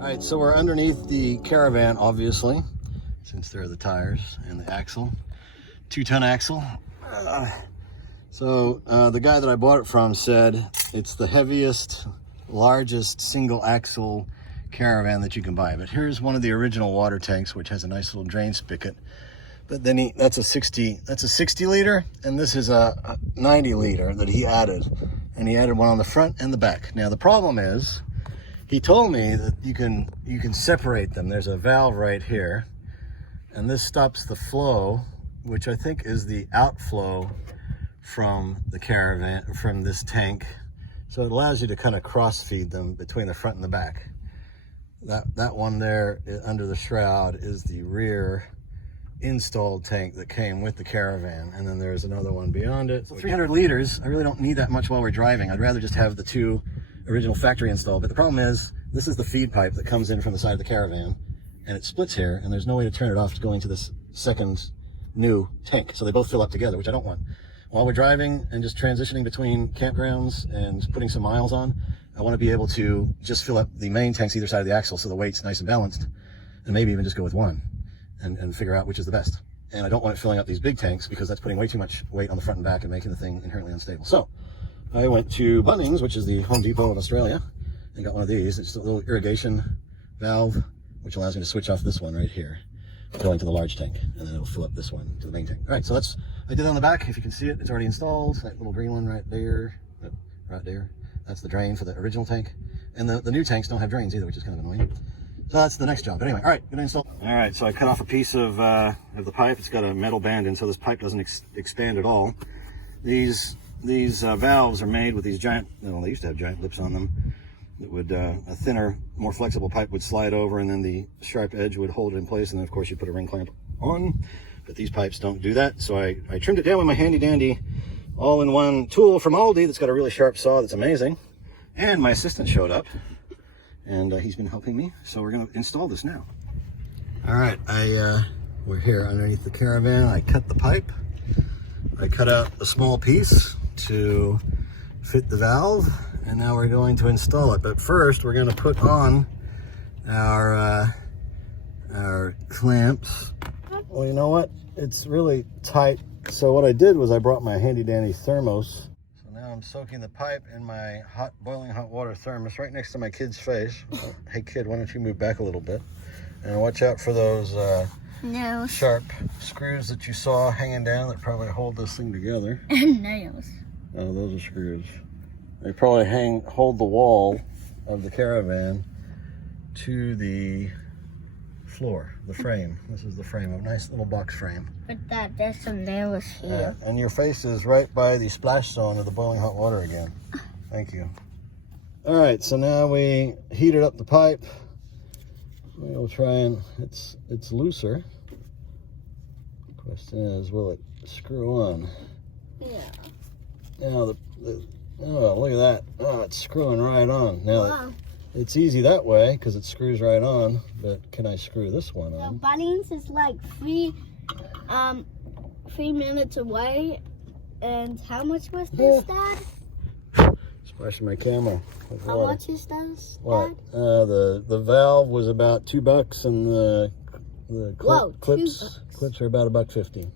All right, so we're underneath the caravan, obviously, since there are the tires and the axle, 2-ton axle. The guy that I bought it from said it's the heaviest, largest single axle caravan that you can buy. But here's one of the original water tanks, which has a nice little drain spigot. But then that's a 60 liter, and this is a 90 liter that he added. And he added one on the front and the back. Now the problem is, he told me that you can separate them. There's a valve right here, and this stops the flow, which I think is the outflow from the caravan, from this tank. So it allows you to kind of cross feed them between the front and the back. That one there under the shroud is the rear installed tank that came with the caravan, and then there's another one beyond it. So 300 liters, I really don't need that much while we're driving. I'd rather just have the two original factory installed. But the problem is, this is the feed pipe that comes in from the side of the caravan, and it splits here, and there's no way to turn it off to go into this second new tank. So they both fill up together, which I don't want. While we're driving and just transitioning between campgrounds and putting some miles on, I want to be able to just fill up the main tanks either side of the axle so the weight's nice and balanced, and maybe even just go with one and figure out which is the best. And I don't want it filling up these big tanks because that's putting way too much weight on the front and back and making the thing inherently unstable. So I went to Bunnings, which is the Home Depot of Australia, and got one of these. It's a little irrigation valve, which allows me to switch off this one right here, going to the large tank, and then it'll fill up this one to the main tank. All right, so I did it on the back. If you can see it, it's already installed. That little green one right there, that's the drain for the original tank. And the new tanks don't have drains either, which is kind of annoying. So that's the next job. But anyway, all right, gonna install. All right, so I cut off a piece of the pipe. It's got a metal band in, so this pipe doesn't expand at all. These valves are made with these giant, well, they used to have giant lips on them. That would, a thinner, more flexible pipe would slide over, and then the sharp edge would hold it in place, and then of course you put a ring clamp on. But these pipes don't do that, so I trimmed it down with my handy dandy all-in-one tool from Aldi that's got a really sharp saw that's amazing. And my assistant showed up, and he's been helping me, so we're gonna install this now. All right, we're here underneath the caravan. I cut the pipe. I cut out a small piece to fit the valve, and now we're going to install it. But first, we're gonna put on our clamps. Well, you know what? It's really tight. So what I did was I brought my handy dandy thermos. So now I'm soaking the pipe in my boiling hot water thermos right next to my kid's face. Oh, hey kid, why don't you move back a little bit? And watch out for those sharp screws that you saw hanging down that probably hold this thing together. Nails. Oh, those are screws. They probably hold the wall of the caravan to the floor, the frame. This is the frame, a nice little box frame. But there's some nails here. And your face is right by the splash zone of the boiling hot water again. Thank you. All right, so now we heated up the pipe. We'll try and, it's looser. The question is, will it screw on? Yeah. Now oh, look at that. Oh, it's screwing right on. Now, wow. It's easy that way because it screws right on, but can I screw this one on? So Bunnings is like 3 minutes away. And how much was this, Dad? Splashing my camera. How much is this, Dad? What? The valve was about $2, and the clips are about $1.50.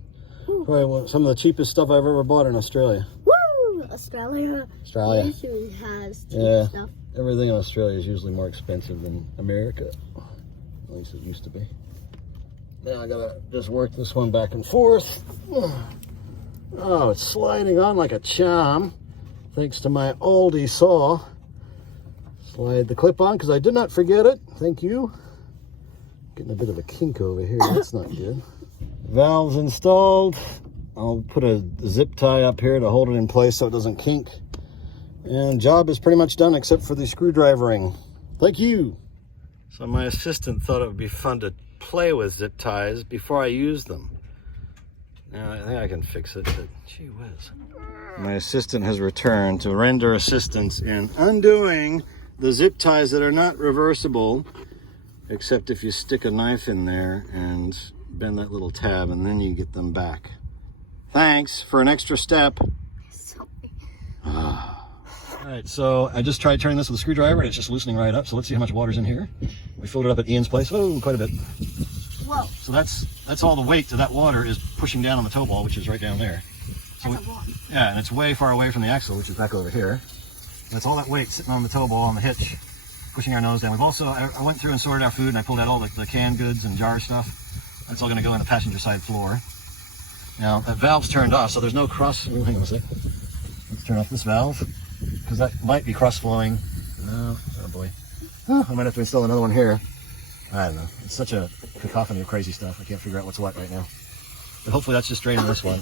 Probably some of the cheapest stuff I've ever bought in Australia. Woo! Australia usually has cheap stuff. Everything in Australia is usually more expensive than America. At least it used to be. Now I gotta just work this one back and forth. Oh, it's sliding on like a charm, thanks to my Aldi saw. Slide the clip on because I did not forget it. Thank you. Getting a bit of a kink over here. That's not good. Valves installed. I'll put a zip tie up here to hold it in place so it doesn't kink. And job is pretty much done except for the screwdrivering. Thank you. So my assistant thought it would be fun to play with zip ties before I use them. Now I think I can fix it, but gee whiz. My assistant has returned to render assistance in undoing the zip ties that are not reversible, except if you stick a knife in there and bend that little tab, and then you get them back. Thanks for an extra step. Sorry. All right, so I just tried turning this with a screwdriver and it's just loosening right up. So let's see how much water's in here. We filled it up at Ian's place. Oh, quite a bit. Whoa. So that's all the weight to that water is pushing down on the tow ball, which is right down there. So yeah, and it's way far away from the axle, which is back over here. That's all that weight sitting on the tow ball on the hitch, pushing our nose down. We've also, I went through and sorted our food and I pulled out all the canned goods and jar stuff. That's all going to go in the passenger side floor. Now, that valve's turned off, so there's no cross. Ooh, hang on a sec. Let's turn off this valve, because that might be cross flowing. No, oh boy. Oh, I might have to install another one here. I don't know. It's such a cacophony of crazy stuff. I can't figure out what's what right now. But hopefully that's just draining this one.